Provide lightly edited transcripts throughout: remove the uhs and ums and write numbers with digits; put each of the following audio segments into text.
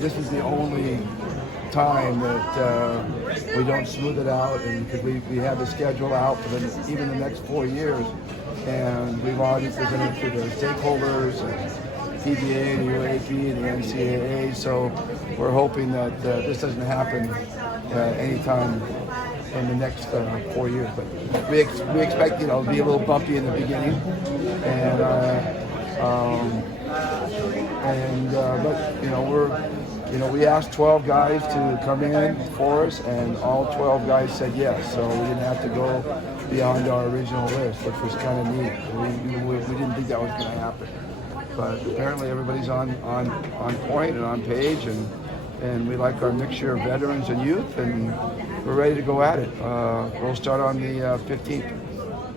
This is the only time that we don't smooth it out, and because we have the schedule out for even the next 4 years, and we've already presented to the stakeholders, and PBA, the UAP, and the NCAA. So we're hoping that this doesn't happen anytime in the next 4 years. But we expect to be a little bumpy in the beginning, but we asked 12 guys to come in for us, and all 12 guys said yes. So we didn't have to go beyond our original list, which was kind of neat. We didn't think that was going to happen, but apparently everybody's on point and on page, and we like our mixture of veterans and youth, and we're ready to go at it. We'll start on the 15th.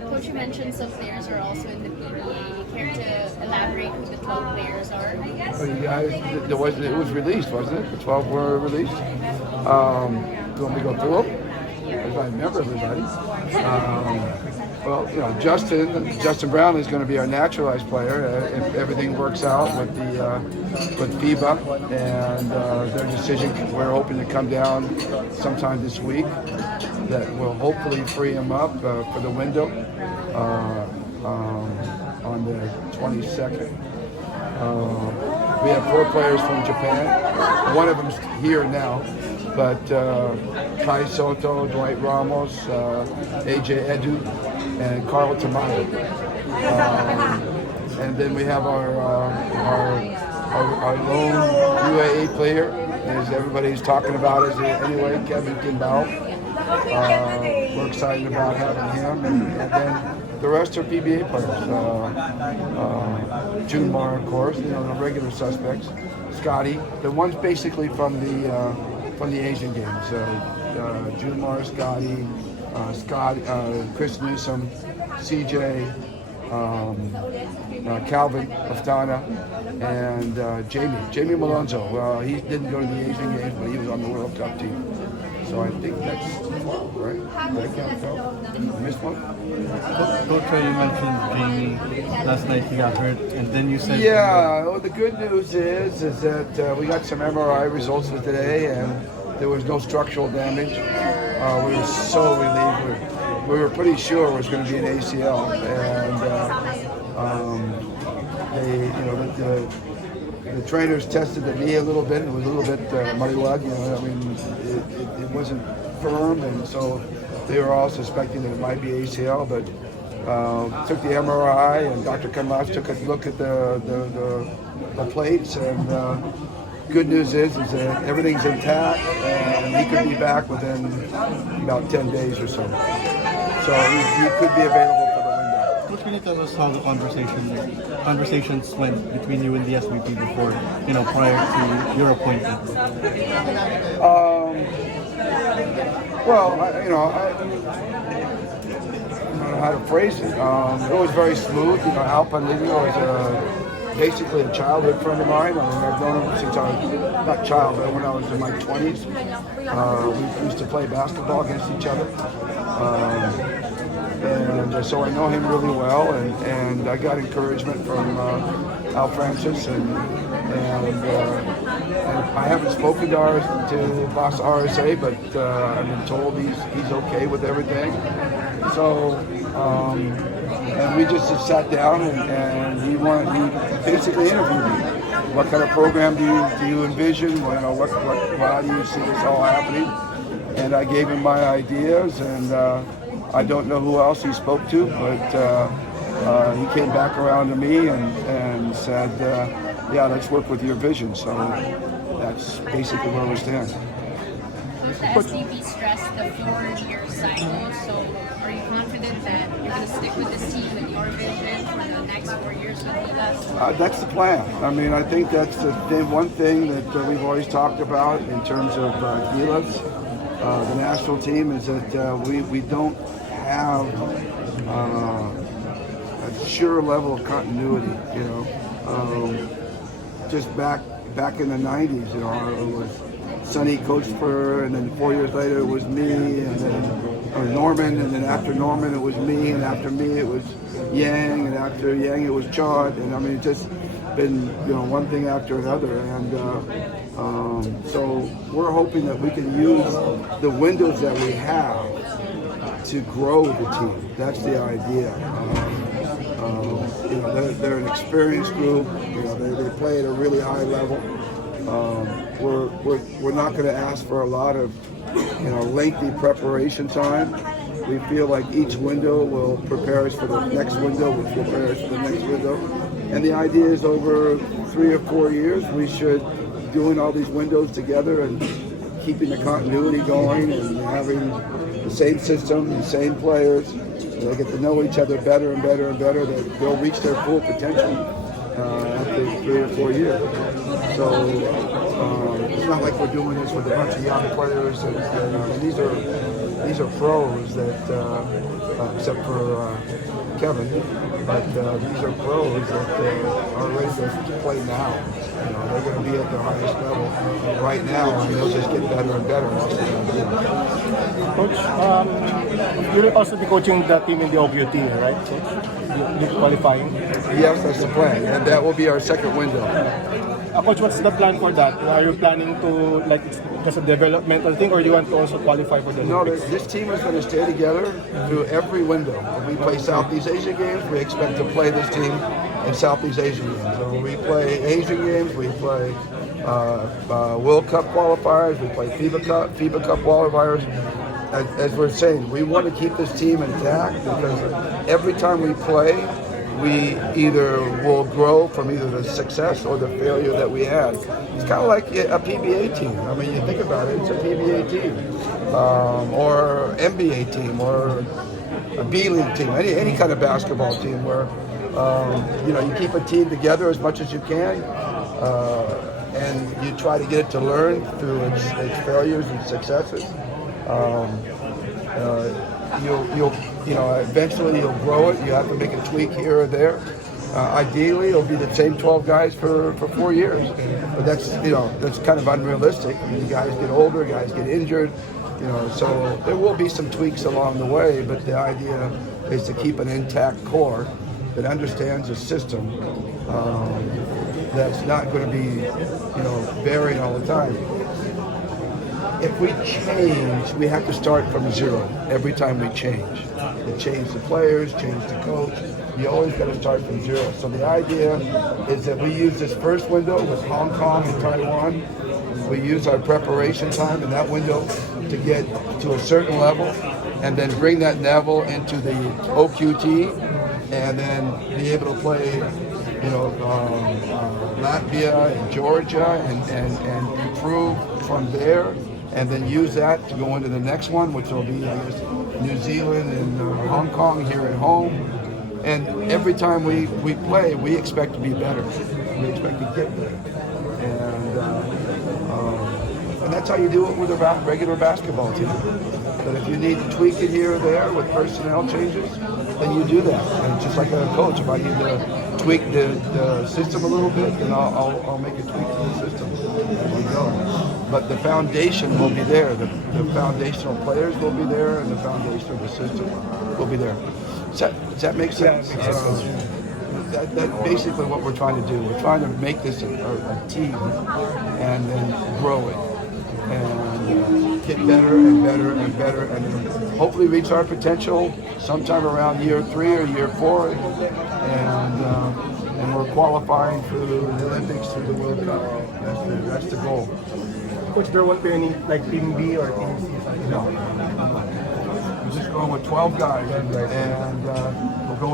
Coach, you mentioned some players are also in the PBA. Care to elaborate who the 12 players are? It was released, wasn't it? The 12 were released. You want me to go through them? Because I remember everybody. Justin Brown is going to be our naturalized player if everything works out with FIBA and their decision. We're hoping to come down sometime this week. That will hopefully free him up for the window on the 22nd. We have 4 players from Japan. One of them's here now, but Kai Soto, Dwight Ramos, AJ Edu, and Carl Tamayo. And then we have our lone UAA player, as everybody's talking about anyway, Kevin Kimball. We're excited about having him, and then the rest are PBA players. Junmar, of course, the regular suspects. Scotty, the ones basically from the Asian Games. Junmar, Scotty, Chris Newsom, CJ, Calvin Aftana, and Jamie Malonzo. He didn't go to the Asian Games, but he was on the World Cup team. So I think that's 12, right? Did I count 12? Missed one? Coach, you mentioned Jamie last night. He got hurt, and then you said... Yeah, well, the good news is that we got some MRI results for today, and there was no structural damage. We were so relieved. We were pretty sure it was going to be an ACL, and the trainers tested the knee a little bit. It was a little bit muddy-wug. It wasn't firm, and so they were all suspecting that it might be ACL. But took the MRI, and Dr. Kanlas took a look at the plates, and good news is that everything's intact, and he could be back within about 10 days or so. So he could be available for the window. Coach, can you tell us how the conversations went between you and the SVP before, prior to your appointment? I don't know how to phrase it. It was very smooth. Al Panlidio is basically a childhood friend of mine. I've known him since I was, not childhood, when I was in my 20s. We used to play basketball against each other. And so I know him really well, and I got encouragement from Al Francis, and I haven't spoken to Boss RSA, but I've been told he's okay with everything. So, and we just sat down, and he basically interviewed me. What kind of program do you envision? How do you see this all happening? And I gave him my ideas, and I don't know who else he spoke to, but he came back around to me and said, yeah, let's work with your vision. So that's basically where we stand. The SVP stressed the 4-year cycle, so are you confident that you're going to stick with this team and your vision for the next 4 years with Gilas? That's the plan. I think that's the one thing that we've always talked about in terms of Gilas, the national team, is that we don't have a sure level of continuity. Just back in the 90s, it was Sonny coached for, and then 4 years later it was me, and then Norman, and then after Norman it was me, and after me it was Yang, and after Yang it was Chad, and it's just been one thing after another, and So we're hoping that we can use the windows that we have to grow the team. That's the idea. They're an experienced group. They play at a really high level. We're not going to ask for a lot of lengthy preparation time. We feel like each window will prepare us for the next window, which will prepare us for the next window. And the idea is over 3 or 4 years, we should doing all these windows together and keeping the continuity going and having the same system, the same players. They get to know each other better and better and better. That they'll reach their full potential after 3 or 4 years. So it's not like we're doing this with a bunch of young players. And these are pros that, except for Kevin, but these are pros that are ready to play now. They're going to be at their highest level right now, and they'll just get better and better. Coach, you'll also be coaching the team in the OWT, right, Coach? You're qualifying? Yes, that's the plan, and that will be our second window. Coach, what's the plan for that? Are you planning to, like, it's just a developmental thing, or do you want to also qualify for the Olympics? No, this team is going to stay together through every window. When we play Southeast Asian games, we expect to play this team in Southeast Asian games. So when we play Asian games, we play World Cup qualifiers, we play FIBA Cup qualifiers. As we're saying, we want to keep this team intact because every time we play, we either will grow from either the success or the failure that we had. It's kind of like a PBA team. I mean, you think about it, it's a PBA team, or NBA team, or a B-League team, any kind of basketball team where, you keep a team together as much as you can, and you try to get it to learn through its failures and successes. Eventually you'll grow it. You have to make a tweak here or there. Ideally, it'll be the same 12 guys for 4 years, but that's kind of unrealistic. I mean, guys get older, guys get injured, so there will be some tweaks along the way. But the idea is to keep an intact core that understands the system. That's not going to be, varying all the time. If we change, we have to start from zero every time we change. We change the players, change the coach. You always got to start from zero. So the idea is that we use this first window with Hong Kong and Taiwan. We use our preparation time in that window to get to a certain level, and then bring that level into the OQT, and then be able to play, Latvia and Georgia, and improve from there. And then use that to go into the next one, which will be, I guess, New Zealand and Hong Kong here at home. And every time we play, we expect to be better. We expect to get better. And that's how you do it with a regular basketball team. But if you need to tweak it here or there with personnel changes, then you do that. And just like a coach, if I need to tweak the system a little bit, then I'll make a tweak to the system as we go. But the foundation will be there. The foundational players will be there, and the foundation of the system will be there. Does that make sense? That's basically what we're trying to do. We're trying to make this a team and then grow it and get better and better and better, and then hopefully reach our potential sometime around year 3 or year 4, and we're qualifying for the Olympics through the World Cup. That's the goal. Coach, there won't be any like Team B or Team C? No. We're just going with 12 guys, and we'll go with